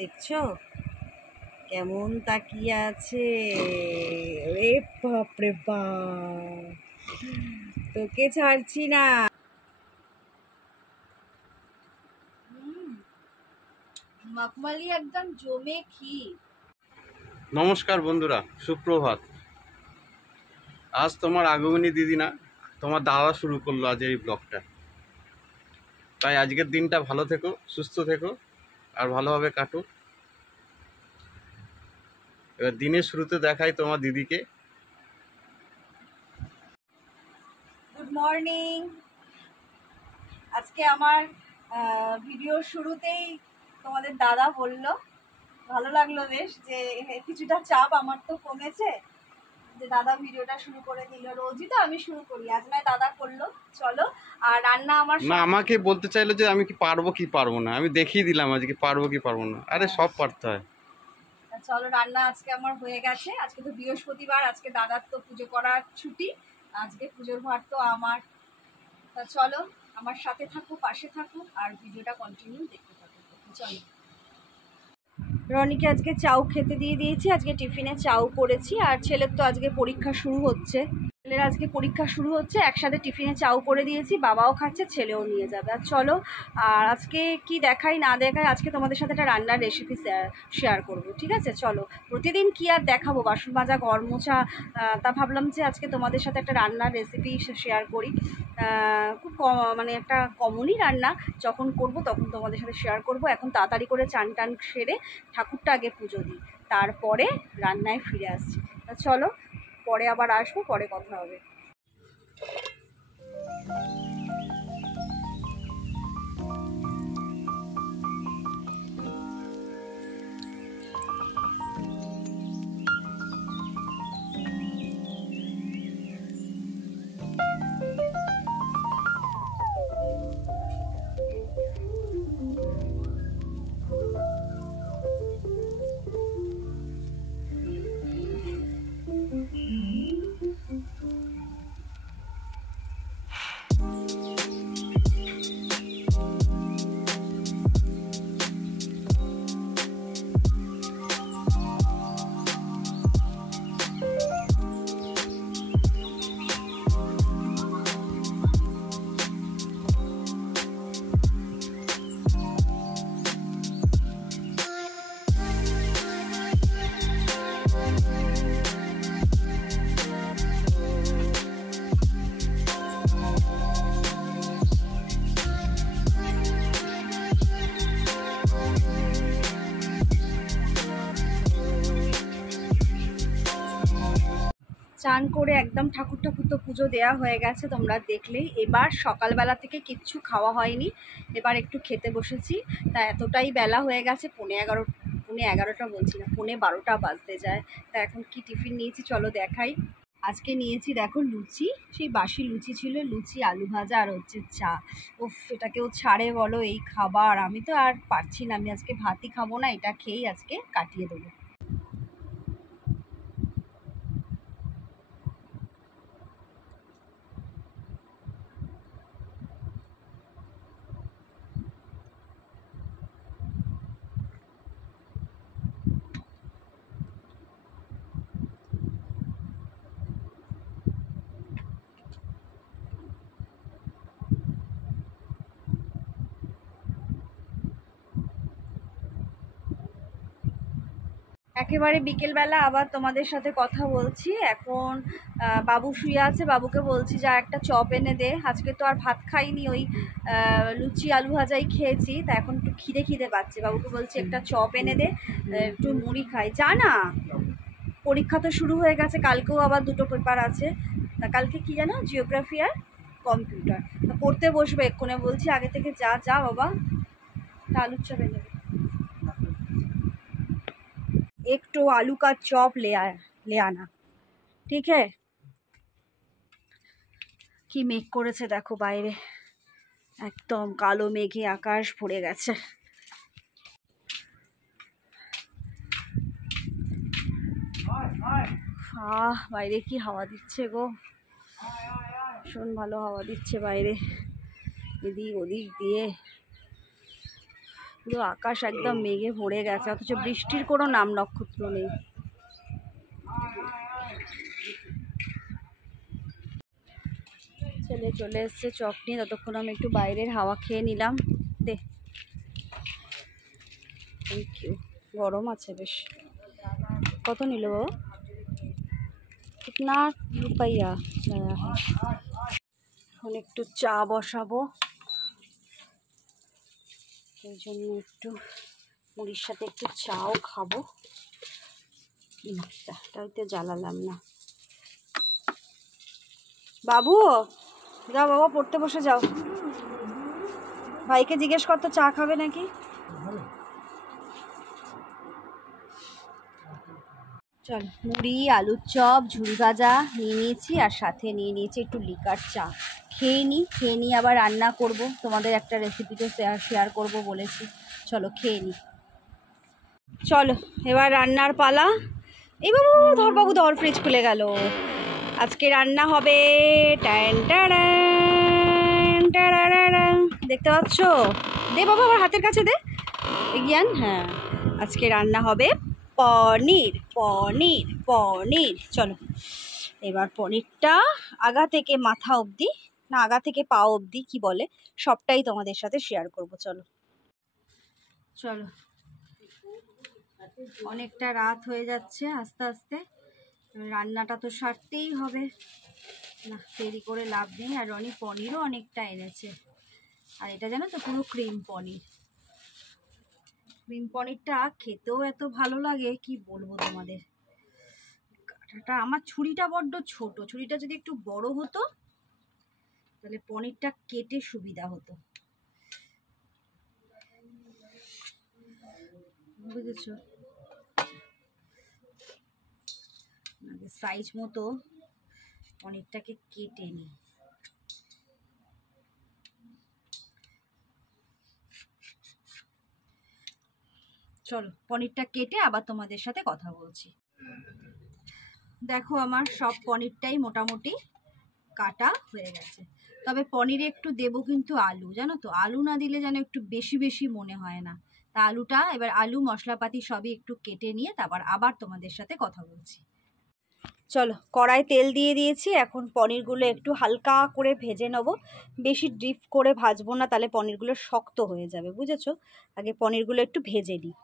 দেখছো কেমন তাকিয়ে আছে। রে বাপরে বাপ, তোকে ছাড়ছি না। মখমলি একদম জমে ক্ষীর। নমস্কার বন্ধুরা, সুপ্রভাত। আজ তোমার আগমনী দিদি না, তোমার দাদা শুরু করলো আজ এই ব্লগটা। তাই আজকের দিনটা ভালো থেকো, সুস্থ থেকো আর ভালোভাবে কাটুক। এবার দিনের শুরুতে দেখাই তোমার দিদিকে। Good morning. আজকে আমার ভিডিওর শুরুতেই তোমাদের দাদা বললো, ভালো লাগলো বেশ, যে কিছুটা চাপ আমার তো কমেছে, যে দাদা ভিডিওটা শুরু করে দিল। রোজই তো আমি শুরু করি, আজ নয় দাদা করলো। চলো। আর রান্না আমার না, আমাকে বলতে চাইলো যে আমি কি পারবো কি পারবো না। আমি দেখিয়ে দিলাম আজকে পারবো কি পারবো না। আরে সব পারতে হয়। চলো, রান্না আজকে আমার হয়ে গেছে। আজকে তো বৃহস্পতিবার, আজকে দাদার তো পুজো করার ছুটি, আজকে পুজোর ভার তো আমার। তা চলো, আমার সাথে থাকো, পাশে থাকো আর ভিডিওটা কন্টিনিউ দেখতে থাকো। চলো। রনিকে আজকে চাউ খেতে দিয়ে দিয়েছি, আজকে টিফিনে চাউ করেছি। আর ছেলের তো আজকে পরীক্ষা শুরু হচ্ছে, ছেলের আজকে পরীক্ষা শুরু হচ্ছে, একসাথে টিফিনে চাউ করে দিয়েছি। বাবাও খাচ্ছে, ছেলেও নিয়ে যাবে। আর চলো, আর আজকে কি দেখাই না দেখাই, আজকে তোমাদের সাথে একটা রান্নার রেসিপি শেয়ার করবো, ঠিক আছে? চলো। প্রতিদিন কি আর দেখাবো, বাসন মাজা, ঘর মোছা, তা ভাবলাম যে আজকে তোমাদের সাথে একটা রান্নার রেসিপি শেয়ার করি। খুব মানে একটা কমনই রান্না, যখন করব তখন তোমাদের সাথে শেয়ার করব। এখন তাড়াতাড়ি করে চান টান সেরে ঠাকুরটা আগে পুজো দিই, তারপরে রান্নায় ফিরে আসছি। তা চলো, পরে আবার আসবো, পরে কথা হবে। চান করে একদম ঠাকুর তো পুজো দেওয়া হয়ে গেছে, তোমরা দেখলেই। এবার সকালবেলা থেকে কিচ্ছু খাওয়া হয়নি, এবার একটু খেতে বসেছি। তা এতটাই বেলা হয়ে গেছে, পৌনে এগারোটা বলছি না, 12:15 বাজতে যায়। তা এখন কি টিফিন নিয়েছি চলো দেখাই। আজকে নিয়েছি দেখো লুচি, সেই বাসি লুচি ছিল, লুচি, আলু ভাজা আর হচ্ছে চা। উফ, এটা কেউ ছাড়ে বলো এই খাবার? আমি তো আর পারছি না, আমি আজকে ভাতই খাবো না, এটা খেয়েই আজকে কাটিয়ে দেবো। একেবারে বিকেলবেলা আবার তোমাদের সাথে কথা বলছি। এখন বাবু শুয়ে আছে, বাবুকে বলছি যা একটা চপ এনে দে। আজকে তো আর ভাত খাইনি, ওই লুচি আলু ভাজাই খেয়েছি, তা এখন একটু খিদে পাচ্ছে। বাবুকে বলছি একটা চপ এনে দে, একটু মুড়ি খাই। যা না, পরীক্ষা তো শুরু হয়ে গেছে, কালকেও আবার 2টো পেপার আছে। তা কালকে কি জানো, জিওগ্রাফি আর কম্পিউটার। তা পড়তে বসবে এক্ষুনি, বলছি আগে থেকে যা যা বাবা। তা আলুর চপ এনে দে, एक तो आलू का चॉप ले आना, ঠিক है? কি মেঘ করেছে দেখো বাইরে, একদম কালো মেঘে আকাশ ভরে গেছে। বাইরে কি হাওয়া দিচ্ছে গো, ভীষণ ভালো হাওয়া দিচ্ছে বাইরে, এদিক ওদিক দিয়ে। পুরো আকাশ একদম মেঘে ভরে গেছে, অথচ বৃষ্টির কোনো নাম নক্ষত্র নেই। ছেলে চলে এসছে চক নিয়ে, ততক্ষণ আমি একটু বাইরের হাওয়া খেয়ে নিলাম। দে, থ্যাংক ইউ। গরম আছে বেশ। কত নিল বাবা? কিতনা রুপাইয়া? এখন একটু চা বসাবো, সেই জন্য একটু মুড়ির সাথে একটু চাও খাবো। তাইতে জ্বালালাম না। বাবু যাও, বাবা পড়তে বসে যাও। ভাইকে জিজ্ঞেস করতো চা খাবে নাকি। চল, মুড়ি, আলুর চপ, ঝুড়ি ভাজা নিয়ে নিয়েছি, আর সাথে নিয়ে নিয়েছি একটু লিকার চা। খেয়ে নিই আবার রান্না করব, তোমাদের একটা রেসিপি তো শেয়ার করব বলেছি। চলো খেয়ে নিই। চলো এবার রান্নার পালা। এই বাবু ধর, বাবু ধর, ফ্রিজ খুলে গেল। আজকে রান্না হবে দেখতে পাচ্ছ? দে বাবা আমার হাতের কাছে দে জ্ঞান। হ্যাঁ, আজকে রান্না হবে পনির পনির পনির। চলো এবার পনিরটা আগা থেকে মাথা অবধি, না আগা থেকে পা অবধি কি বলে, সবটাই তোমাদের সাথে শেয়ার করব। চলো চলো, অনেকটা রাত হয়ে যাচ্ছে আস্তে আস্তে, রান্নাটা তো সারতেই হবে, না দেরি করে লাভ নেই। আর রনি পনিরও অনেকটা এনেছে, আর এটা জানো তো পুরো ক্রিম পনির। ক্রিম পনিরটা খেতেও এত ভালো লাগে কি বলবো তোমাদের। কাঁটাটা, আমার ছুরিটা বড্ড ছোট, ছুরিটা যদি একটু বড় হতো তাহলে পনিরটা কেটে সুবিধা হতো, বুঝেছো? সাইজ মতো পনিরটাকে কেটে নিই। চলো পনিরটা কেটে আবার তোমাদের সাথে কথা বলছি। দেখো আমার সব পনিরটাই মোটামুটি কাটা হয়ে গেছে, তবে পনিরে একটু দেবো কিন্তু আলু, জানো তো, আলু না দিলে যেন একটু বেশি বেশি মনে হয় না। তা আলুটা এবার, আলু মশলাপাতি সবই একটু কেটে নিয়ে তারপর আবার তোমাদের সাথে কথা বলছি। চলো কড়াই তেল দিয়ে দিয়েছি, এখন পনিরগুলো একটু হালকা করে ভেজে নেবো, বেশি ডিপ করে ভাজবো না, তাহলে পনিরগুলো শক্ত হয়ে যাবে, বুঝেছো? আগে পনিরগুলো একটু ভেজে নিই।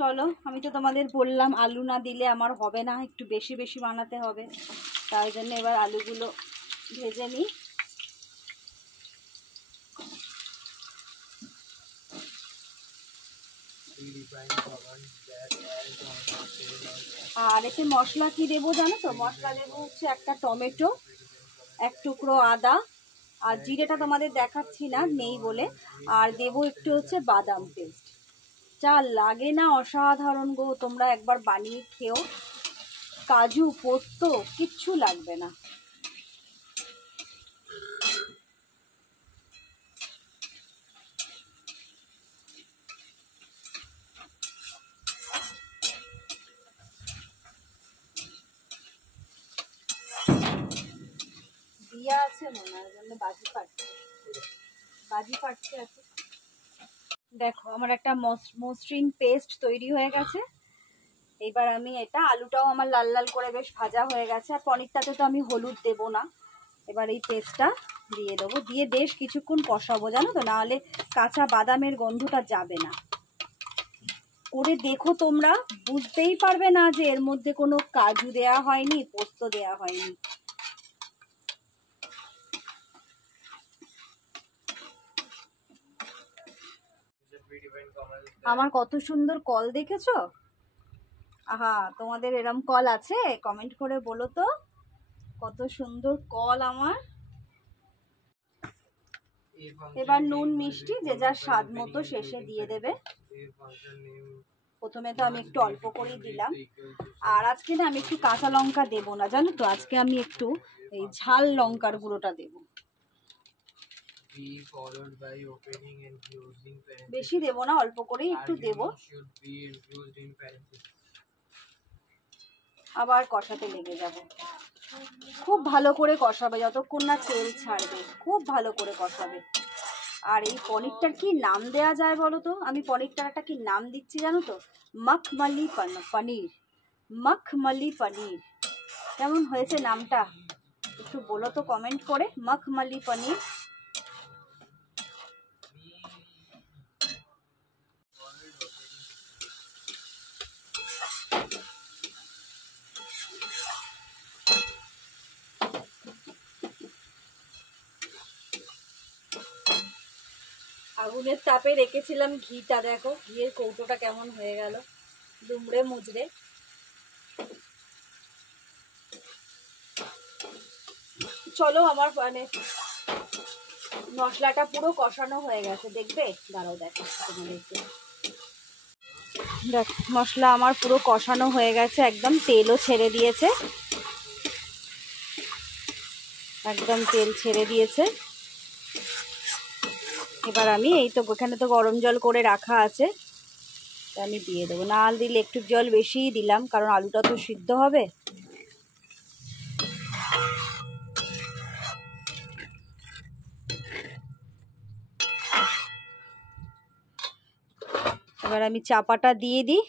চলো, আমি তো তোমাদের বললাম আলু না দিলে আমার হবে না, একটু বেশি বেশি বানাতে হবে, তাই জন্য এবার আলুগুলো ভেজে নিই। আর এতে মশলা কি দেবো জানো তো? মশলা দেবো হচ্ছে একটা টমেটো, এক টুকরো আদা, আর জিরেটা তোমাদের দেখাচ্ছি না, নেই বলে, আর দেবো একটু হচ্ছে বাদাম পেস্ট। যা লাগে না অসাধারণ গো, তোমরা একবার বানিয়ে খেও। কাজু পোস্ত কিচ্ছু লাগবে না। দিয়া আছে মনে হয়, জন্য বাজি ফাটছে, বাজি ফাটছে আছে। দেখো আমার একটা মসৃণ পেস্ট তৈরি হয়ে গেছে। এবার আমি এটা, আলুটাও আমার লাল লাল করে বেশ ভাজা হয়ে গেছে, আর পনিরটাতে তো আমি হলুদ দেবো না। এবার এই পেস্টটা দিয়ে দেবো, দিয়ে বেশ কিছুক্ষণ কষাবো, জানো তো, নাহলে কাঁচা বাদামের গন্ধটা যাবে না। করে দেখো তোমরা, বুঝতেই পারবে না যে এর মধ্যে কোনো কাজু দেয়া হয়নি, পোস্ত দেয়া হয়নি। আমার কত সুন্দর কল দেখেছো? আহা, তোমাদের এরম কল আছে? কমেন্ট করে বলো তো, কত সুন্দর কল আমার। এবার নুন মিষ্টি যে যার স্বাদ মতো শেষে দিয়ে দেবে। প্রথমে তো আমি একটু অল্প করেই দিলাম। আর আজকে না আমি একটু কাঁচা লঙ্কা দেবো না, জানো তো, আজকে আমি একটু এই ঝাল লঙ্কার গুঁড়োটা দেবো। বেশি দেবো না, অল্প করেই একটু দেবো। আবার কষাতে লেগে যাব। খুব ভালো করে কষাবে যতক্ষণ না তেল ছাড়বে, খুব ভালো করে কষাবে। আর এই পনিরটার কি নাম দেয়া যায় বলো তো? আমি পনিরটার একটা কি নাম দিচ্ছি জানো তো? মখমলি পনির, মখমলি পনির। কেমন হয়েছে নামটা একটু বলো তো কমেন্ট করে, মখমলি পনির। আগুনের তাপে রেখেছিলাম ঘিটা, দেখো ঘিয়ের কৌটোটা কেমন হয়ে গেল, দুমড়ে মুচড়ে। চলো, আমার মানে মশলাটা পুরো কষানো হয়ে গেছে, দেখবে? দাঁড়াও দেখো তোমাদেরকে। দেখ, মশলা আমার পুরো কষানো হয়ে গেছে, একদম তেলও ছেড়ে দিয়েছে, একদম তেল ছেড়ে দিয়েছে। এবার আমি এই তো এখানে তো গরম জল করে রাখা আছে, আমি দিয়ে দেবো। না দিলে একটু জল বেশিই দিলাম, কারণ আলুটা তো সিদ্ধ হবে। এবার আমি চাপাটা দিয়ে দিই।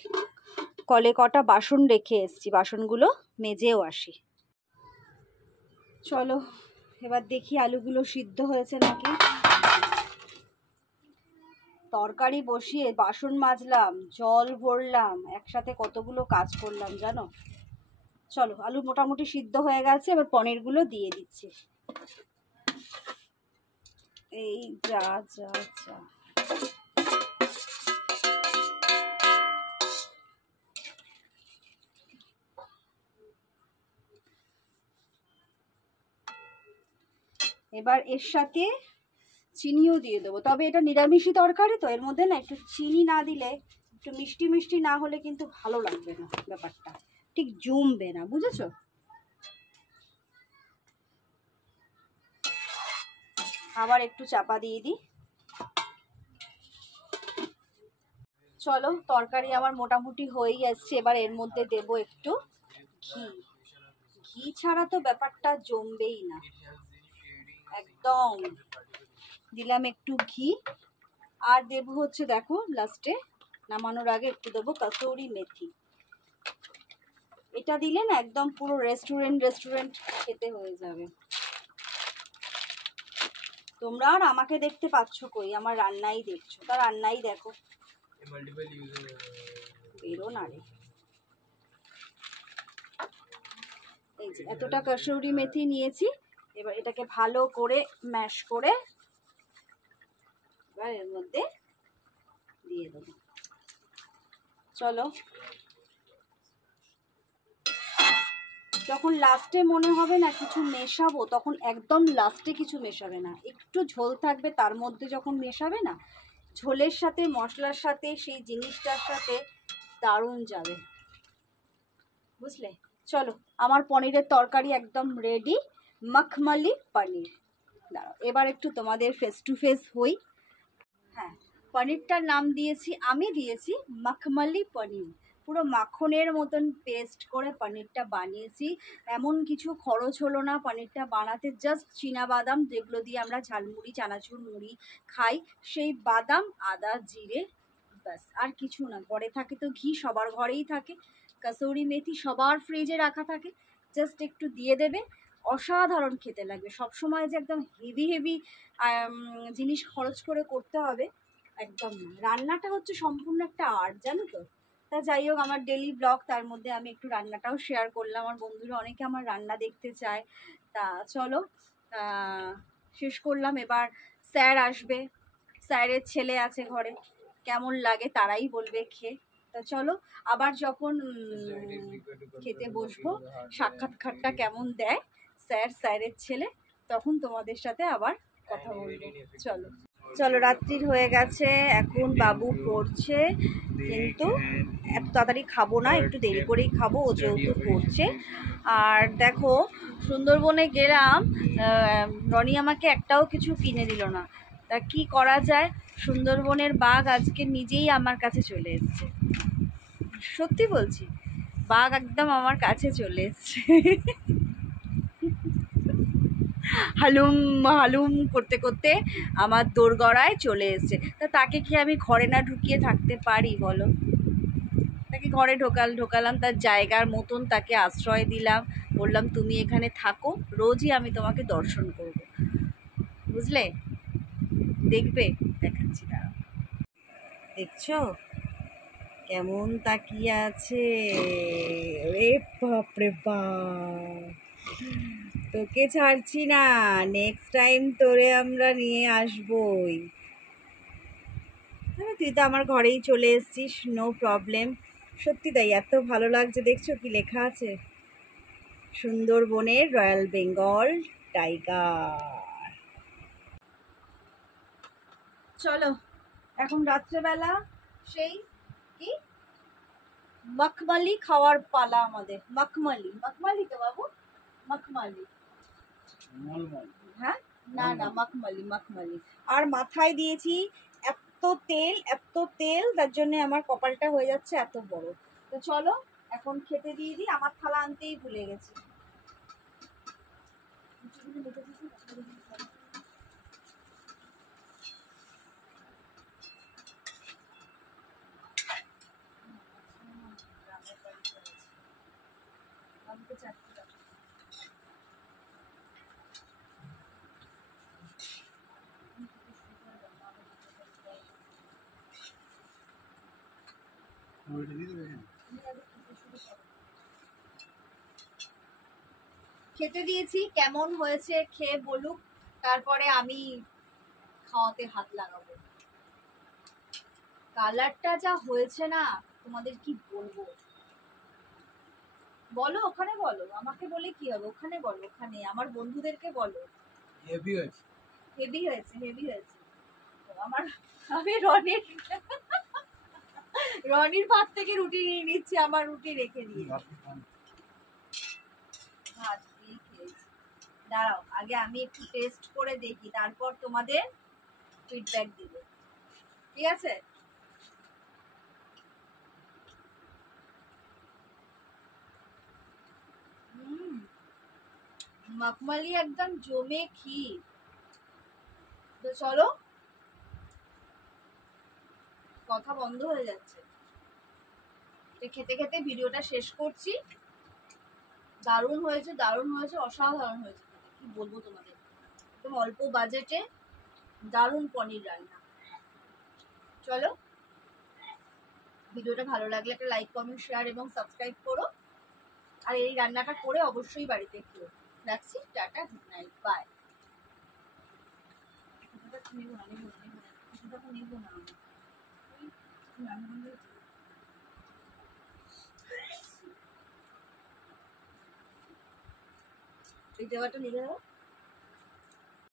কলে কটা বাসন রেখে এসেছি, বাসনগুলো মেজেও আসি। চলো এবার দেখি আলুগুলো সিদ্ধ হয়েছে নাকি। তরকারি বসিয়ে বাসন মাজলাম, জল ভরলাম, একসাথে কতগুলো কাজ করলাম জানো। চলো, আলু মোটামুটি সিদ্ধ হয়ে গেছে, এবার পনিরগুলো দিয়ে দিচ্ছি। এই যা যা যা, এবার এর সাথে চিনিও দিয়ে দেবো। তবে এটা নিরামিষই তরকারি তো, এর মধ্যে না একটু চিনি না দিলে, একটু মিষ্টি মিষ্টি না হলে কিন্তু ভালো লাগবে না, ব্যাপারটা ঠিক জমবে না, বুঝেছো? আবার একটু চাপা দিয়ে দিই। চলো, তরকারি আমার মোটামুটি হয়েই আসছে। এবার এর মধ্যে দেব একটু ঘি। ঘি ছাড়া তো ব্যাপারটা জমবেই না, একদম। দিলাম একটু ঘি। আর দেবো হচ্ছে, দেখো লাস্টে নামানোর আগে একটু দেবো কসুরি মেথি। এটা দিলে না একদম পুরো রেস্টুরেন্ট খেতে হয়ে যাবে। তোমরা আর আমাকে দেখতে পাচ্ছ কই? আমার রান্নাই দেখছো, তা রান্নাই দেখো, বেরো না রে। এই যে এতটা কসুরি মেথি নিয়েছি, এবার এটাকে ভালো করে ম্যাশ করে এবার এর মধ্যে দিয়ে দেবো। চলো, যখন লাস্টে মনে হবে না কিছু মেশাবো, তখন একদম লাস্টে কিছু মেশাবে না, একটু ঝোল থাকবে তার মধ্যে যখন মেশাবে না, ঝোলের সাথে মশলার সাথে সেই জিনিসটার সাথে দারুণ যাবে, বুঝলে? চলো, আমার পনিরের তরকারি একদম রেডি, মখমলি পনির। দাঁড়াও, এবার একটু তোমাদের ফেস টু ফেস হই। হ্যাঁ, পনিরটার নাম দিয়েছি, আমি দিয়েছি মখমলি পনির। পুরো মাখনের মতন পেস্ট করে পনিরটা বানিয়েছি। এমন কিছু খরচ হলো না পনিরটা বানাতে, জাস্ট বাদাম, যেগুলো দিয়ে আমরা ঝালমুড়ি চানাচুর মুড়ি খাই, সেই বাদাম, আদা, জিরে, ব্যাস, আর কিছু না। ঘরে থাকে তো ঘি, সবার ঘরেই থাকে। কসুরি মেথি সবার ফ্রিজে রাখা থাকে, জাস্ট একটু দিয়ে দেবে, অসাধারণ খেতে লাগবে। সবসময় যে একদম হেভি হেভি জিনিস খরচ করে করতে হবে, একদম না। রান্নাটা হচ্ছে সম্পূর্ণ একটা আর্ট, জানো তো। তা যাই হোক, আমার ডেলি ব্লগ, তার মধ্যে আমি একটু রান্নাটাও শেয়ার করলাম। আমার বন্ধুরা অনেকে আমার রান্না দেখতে চায়। তা চলো, শেষ করলাম। এবার স্যার আসবে, স্যারের ছেলে আছে ঘরে, কেমন লাগে তারাই বলবে খেয়ে। তা চলো আবার যখন খেতে বসবো, সাক্ষাৎকারটা কেমন দেয় স্যারের ছেলে, তখন তোমাদের সাথে আবার কথা বলবো। চলো চলো, রাত্রির হয়ে গেছে, এখন বাবু পড়ছে, কিন্তু এত তাড়াতাড়ি খাবো না, একটু দেরি করেই খাবো, ও যেহেতু পড়ছে। আর দেখো, সুন্দরবনে গেলাম, রনি আমাকে একটাও কিছু কিনে দিল না। তা কি করা যায়, সুন্দরবনের বাঘ আজকে নিজেই আমার কাছে চলে এসছে। সত্যি বলছি, বাঘ একদম আমার কাছে চলে এসছে। হালুম হালুম করতে করতে আমার দোরগড়ায় চলে এসছে। তা তাকে কি আমি ঘরে না ঢুকিয়ে থাকতে পারি বলো? তাকে ঘরে ঢোকালাম, তার জায়গার মতন তাকে আশ্রয় দিলাম, বললাম তুমি এখানে থাকো, রোজই আমি তোমাকে দর্শন করব, বুঝলে? দেখবে, দেখাচ্ছি, দাঁড়াও। দেখছো কেমন তাকিয়ে আছে? রে বাপরে বাপ, তোকে ছাড়ছি না, নেক্সট টাইম তোরে আমরা নিয়ে আসবই। হ্যাঁ, তুই তো আমার ঘরেই চলে এসেছিস, নো প্রবলেম। সত্যি তাই, এত ভালো লাগছে। দেখছো কি লেখা আছে? সুন্দরবনের রয়্যাল বেঙ্গল টাইগার। চলো, এখন রাত্রেবেলা সেই কি মখমলি খাওয়ার পালা আমাদের। মখমলি তো বাবু, মখমলি। হ্যাঁ, না না, মখমলি। আর মাথায় দিয়েছি এত তেল, তার জন্য আমার কপালটা হয়ে যাচ্ছে এত বড়। তো চলো এখন খেতে দিয়ে দিই, আমার থালা আনতেই ভুলে গেছি। খেতে দিয়েছি, কেমন হয়েছে খেয়ে বলুক, তারপরে আমি খাওয়াতে হাত লাগাবো। কালারটা যা হয়েছে না, তোমাদের কি বলবো। বলো ওখানে, বলো, আমাকে বলে কি হবে, ওখানে বলো, ওখানে আমার বন্ধুদেরকে বলো। হেভি হয়েছে। আমার, আমি রনির ভাত থেকে রুটি নিয়ে নিচ্ছি, আমার রুটি রেখে দিয়ে। ভাত দিয়ে খেয়েছি। দাঁড়াও, আগে আমি একটু টেস্ট করে দেখি, তারপর তোমাদের ফিডব্যাক দিব, ঠিক আছে? মখমলি একদম জমে ক্ষীর। তো চলো, কথা বন্ধ হয়ে যাচ্ছে, খেতে খেতে ভিডিওটা শেষ করছি। দারুণ হয়েছে, অসাধারণ হয়েছে, কি বলবো তোমাদের, একদম অল্প বাজেটে দারুণ পনির রান্না। চলো, ভিডিওটা ভালো লাগলে একটা লাইক, কমেন্ট, শেয়ার এবং সাবস্ক্রাইব করো। আর এই রান্নাটা করে অবশ্যই বাড়িতে খেও। রাখছি, টাটা, গুড নাইট, বাই। এই জায়গাটা নিয়ে যাবো।